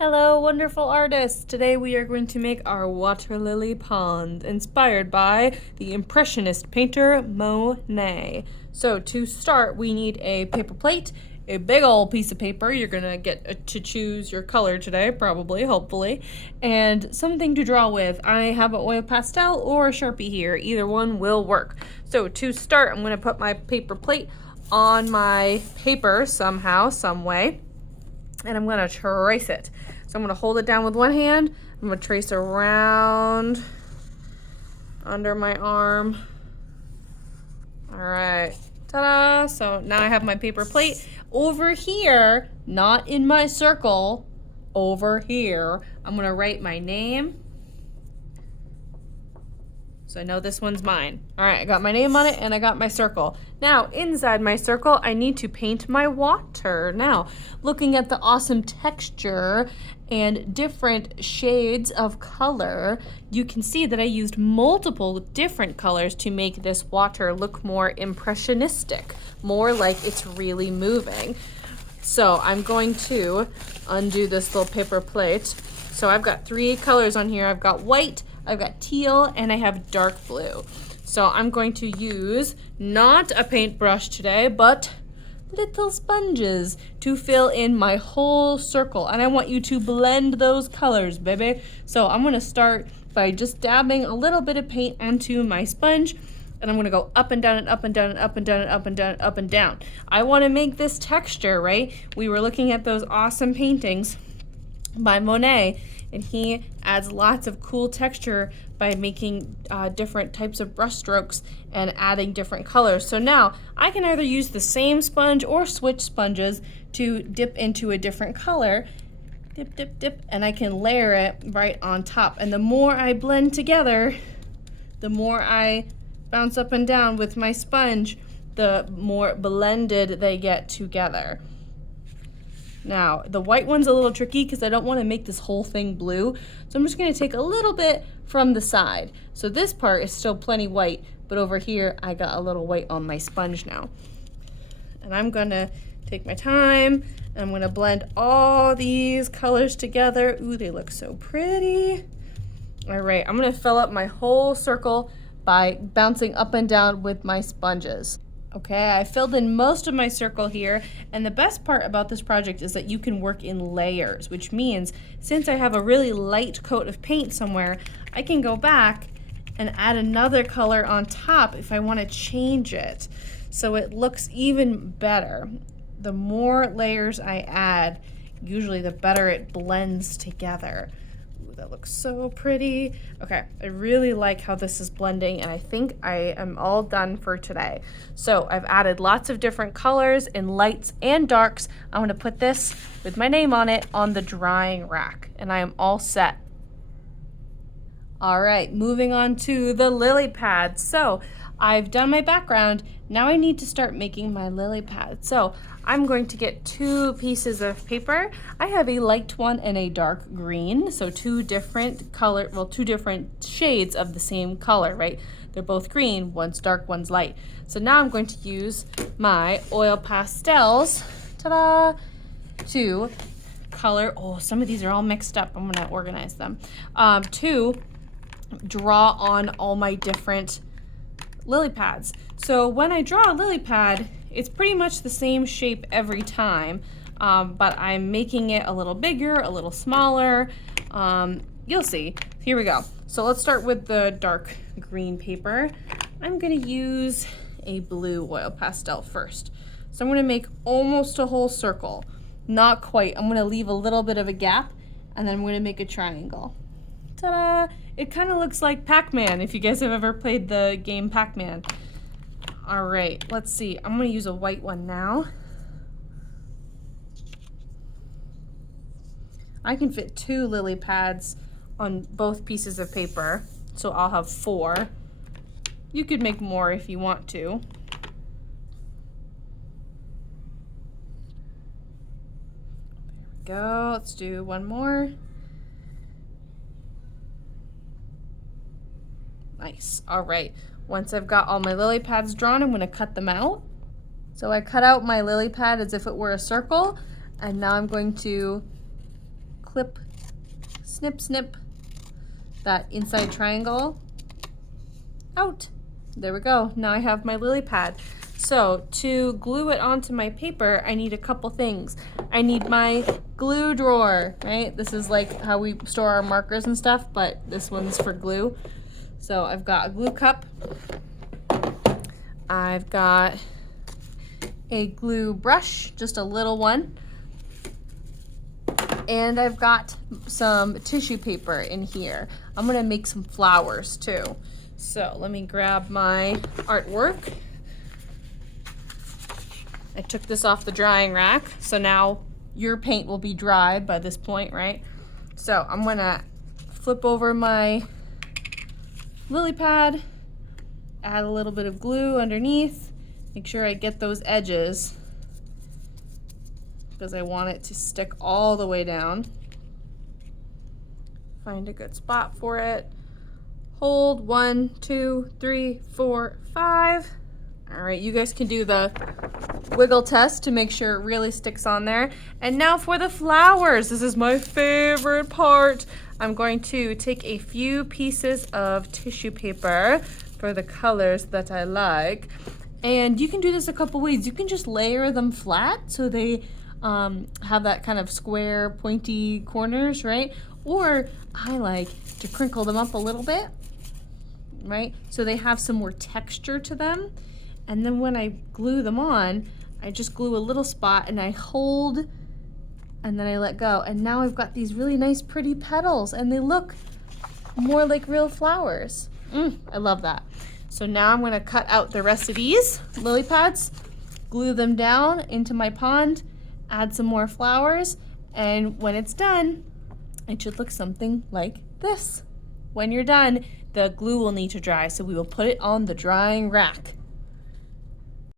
Hello, wonderful artists! Today we are going to make our water lily pond, inspired by the Impressionist painter Monet. So to start, we need a paper plate, a big old piece of paper. You're gonna get to choose your color today, probably, hopefully, and something to draw with. I have an oil pastel or a Sharpie here. Either one will work. So to start, I'm gonna put my paper plate on my paper somehow, some way, and I'm gonna trace it. So I'm gonna hold it down with one hand. I'm gonna trace around under my arm. All right, ta-da. So now I have my paper plate. Over here, not in my circle, over here, I'm gonna write my name. So I know this one's mine. All right, I got my name on it and I got my circle. Now, inside my circle, I need to paint my water. Now, looking at the awesome texture and different shades of color, you can see that I used multiple different colors to make this water look more impressionistic, more like it's really moving. So I'm going to undo this little paper plate. So I've got three colors on here. I've got white, I've got teal, and I have dark blue. So I'm going to use not a paintbrush today, but little sponges to fill in my whole circle. And I want you to blend those colors, baby. So I'm gonna start by just dabbing a little bit of paint onto my sponge, and I'm gonna go up and down and up and down and up and down and up and down and up and down. I wanna make this texture, right? We were looking at those awesome paintings by Monet, and he adds lots of cool texture by making different types of brush strokes and adding different colors. So now I can either use the same sponge or switch sponges to dip into a different color. Dip, dip, dip, and I can layer it right on top. And the more I blend together, the more I bounce up and down with my sponge, the more blended they get together. Now, the white one's a little tricky because I don't want to make this whole thing blue. So I'm just going to take a little bit from the side. So this part is still plenty white, but over here I got a little white on my sponge now. And I'm going to take my time and I'm going to blend all these colors together. Ooh, they look so pretty. All right, I'm going to fill up my whole circle by bouncing up and down with my sponges. Okay, I filled in most of my circle here, and the best part about this project is that you can work in layers, which means since I have a really light coat of paint somewhere, I can go back and add another color on top if I want to change it, so it looks even better. The more layers I add, usually the better it blends together. That looks so pretty. Okay, I really like how this is blending, and I think I am all done for today. So I've added lots of different colors in lights and darks. I'm gonna put this with my name on it on the drying rack, and I am all set. All right, moving on to the lily pad. So I've done my background. Now I need to start making my lily pad. So I'm going to get two pieces of paper. I have a light one and a dark green. So two different shades of the same color, right? They're both green, one's dark, one's light. So now I'm going to use my oil pastels, ta-da, to color, oh, some of these are all mixed up. I'm gonna organize them, to draw on all my different lily pads. So when I draw a lily pad, it's pretty much the same shape every time, but I'm making it a little bigger, a little smaller. You'll see. Here we go. So let's start with the dark green paper. I'm gonna use a blue oil pastel first. So I'm gonna make almost a whole circle. Not quite. I'm gonna leave a little bit of a gap, and then I'm gonna make a triangle. Ta-da! It kind of looks like Pac-Man, if you guys have ever played the game Pac-Man. All right, let's see. I'm gonna use a white one now. I can fit two lily pads on both pieces of paper, so I'll have 4. You could make more if you want to. There we go. Let's do one more. Nice. All right. Once I've got all my lily pads drawn, I'm going to cut them out. So I cut out my lily pad as if it were a circle, and now I'm going to clip, snip, snip that inside triangle out. There we go. Now I have my lily pad. So to glue it onto my paper, I need a couple things. I need my glue drawer, right? This is like how we store our markers and stuff, but this one's for glue. So I've got a glue cup. I've got a glue brush, just a little one. And I've got some tissue paper in here. I'm gonna make some flowers too. So let me grab my artwork. I took this off the drying rack, so now your paint will be dry by this point, right? So I'm gonna flip over my lily pad, add a little bit of glue underneath, make sure I get those edges because I want it to stick all the way down. Find a good spot for it. Hold 1, 2, 3, 4, 5. All right, you guys can do the wiggle test to make sure it really sticks on there. And now for the flowers. This is my favorite part. I'm going to take a few pieces of tissue paper for the colors that I like. And you can do this a couple ways. You can just layer them flat so they have that kind of square, pointy corners, right? Or I like to crinkle them up a little bit, right? So they have some more texture to them. And then when I glue them on, I just glue a little spot and I hold and then I let go. And now I've got these really nice pretty petals and they look more like real flowers. I love that. So now I'm gonna cut out the rest of these lily pads, glue them down into my pond, add some more flowers, and when it's done, it should look something like this. When you're done, the glue will need to dry, so we will put it on the drying rack.